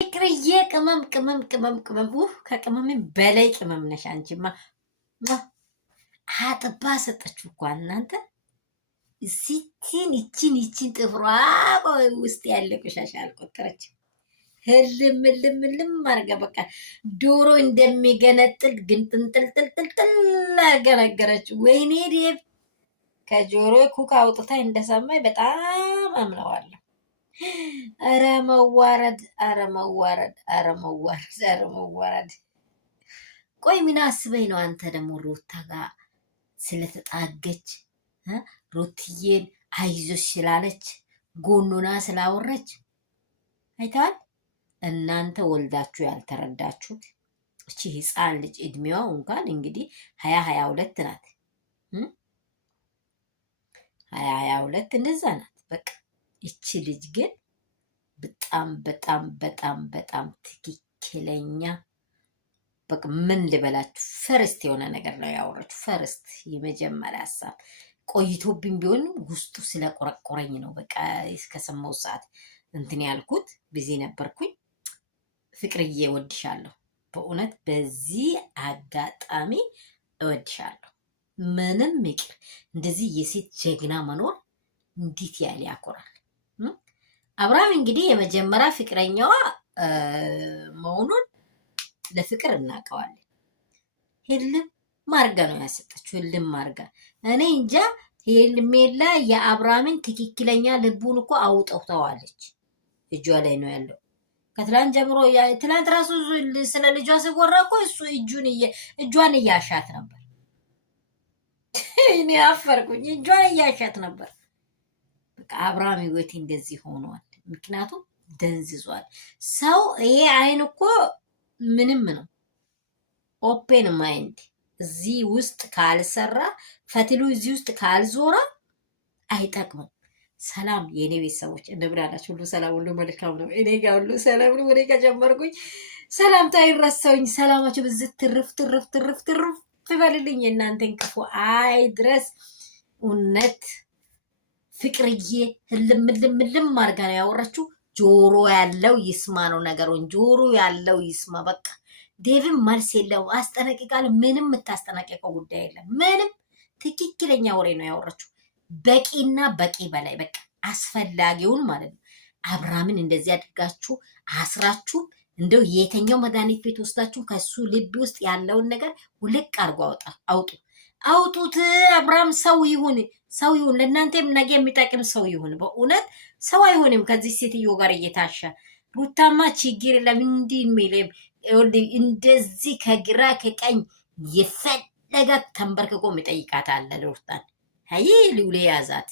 ፍቅርዬ ቅመም ከቅመም በላይ ቅመም ነሽ አንቺማ። አጥባ ሰጠችው እኮ እናንተ ይችን ጥፍሯ ውስጥ ያለ ቆሻሻ አልቆጠረችም። ህልም አርጋ በቃ ዶሮ እንደሚገነጥል ግን ጥንጥልጥልጥል አገነገረችው። ወይኔ ዴብ ከጆሮ ኩክ አውጥታ እንደሰማይ በጣም አምነዋለሁ። ኧረ መዋረድ፣ ኧረ መዋረድ፣ ኧረ መዋረድ፣ ኧረ መዋረድ። ቆይ ምን አስበኝ ነው አንተ ደግሞ ሩታ ጋር ስለተጣገች ሩትዬን አይዞሽ ስላለች ጎኑና ስላወረች አይታል። እናንተ ወልዳችሁ ያልተረዳችሁት እቺ ህፃን ልጅ እድሜዋ እንኳን እንግዲህ 22 ናት። 22 እንደዛ ናት። በቃ እቺ ልጅ ግን በጣም ትክክለኛ በቃ ምን ልበላችሁ ፈርስት የሆነ ነገር ነው ያወራችሁ። ፈርስት የመጀመሪያ ሀሳብ ቆይቶብኝ ቢሆንም ውስጡ ስለቆረቆረኝ ነው በቃ እስከሰማው ሰዓት እንትን ያልኩት ቢዚ ነበርኩኝ። ፍቅርዬ እወድሻለሁ፣ በእውነት በዚህ አጋጣሚ እወድሻለሁ። ምንም ይቅር እንደዚህ የሴት ጀግና መኖር እንዴት ያለ ያኮራል። አብርሃም እንግዲህ የመጀመሪያ ፍቅረኛዋ መሆኑን ለፍቅር እናውቀዋለን። ህልም ማርጋ ነው ያሰጠችው። ህልም ማርጋ እኔ እንጃ። ሄርሜላ የአብርሃምን ትክክለኛ ልቡን እኮ አውጥተዋለች። እጇ ላይ ነው ያለው ከትላንት ጀምሮ። ትላንት ራሱ ስለ ልጇ ሲወራ እኮ እሱ እጇን እያሻት ነበር። እኔ አፈርኩኝ። እጇን እያሻት ነበር። በቃ አብርሃም ህይወቴ እንደዚህ ሆኗል። ምክንያቱም ደንዝዟል። ሰው ይሄ አይን እኮ ምንም ነው። ኦፔን ማይንድ እዚህ ውስጥ ካልሰራ ፈትሉ እዚህ ውስጥ ካልዞራ አይጠቅምም። ሰላም የእኔ ቤተሰቦች እንደምን አላችሁ? ሁሉ ሰላም፣ ሁሉ መልካም ነው። እኔ ጋር ሁሉ ሰላም ነው። እኔ ከጀመርኩኝ ሰላምታ ይረሳውኝ። ሰላማችሁ ብዝት ትርፍ ይበልልኝ። የእናንተን ክፉ አይ ድረስ እውነት ፍቅርዬ ህልም አርጋ ነው ያወራችሁ። ጆሮ ያለው ይስማ ነው ነገሩን። ጆሮ ያለው ይስማ። በቃ ዴቭን መልስ የለው አስጠነቅቃል። ምንም የምታስጠነቅቀው ጉዳይ የለም። ምንም ትክክለኛ ወሬ ነው ያወራችሁ። በቂና በቂ በላይ በቃ አስፈላጊውን ማለት ነው። አብርሃምን እንደዚህ አድርጋችሁ አስራችሁ እንደው የተኛው መድኃኒት ቤት ወስዳችሁ ከሱ ልብ ውስጥ ያለውን ነገር ውልቅ አርጎ አውጡት። አብርሃም ሰው ይሁን ለእናንተም ነገ የሚጠቅም ሰው ይሁን። በእውነት ሰው አይሆንም ከዚህ ሴትዮ ጋር እየታሻ። ሩታማ ችግር የለም እንዲህ የሚልም እንደዚህ ከግራ ከቀኝ የፈለጋት ተንበርክቆ የሚጠይቃት አለ ሩታን። አይ ሊውሌ ያዛት።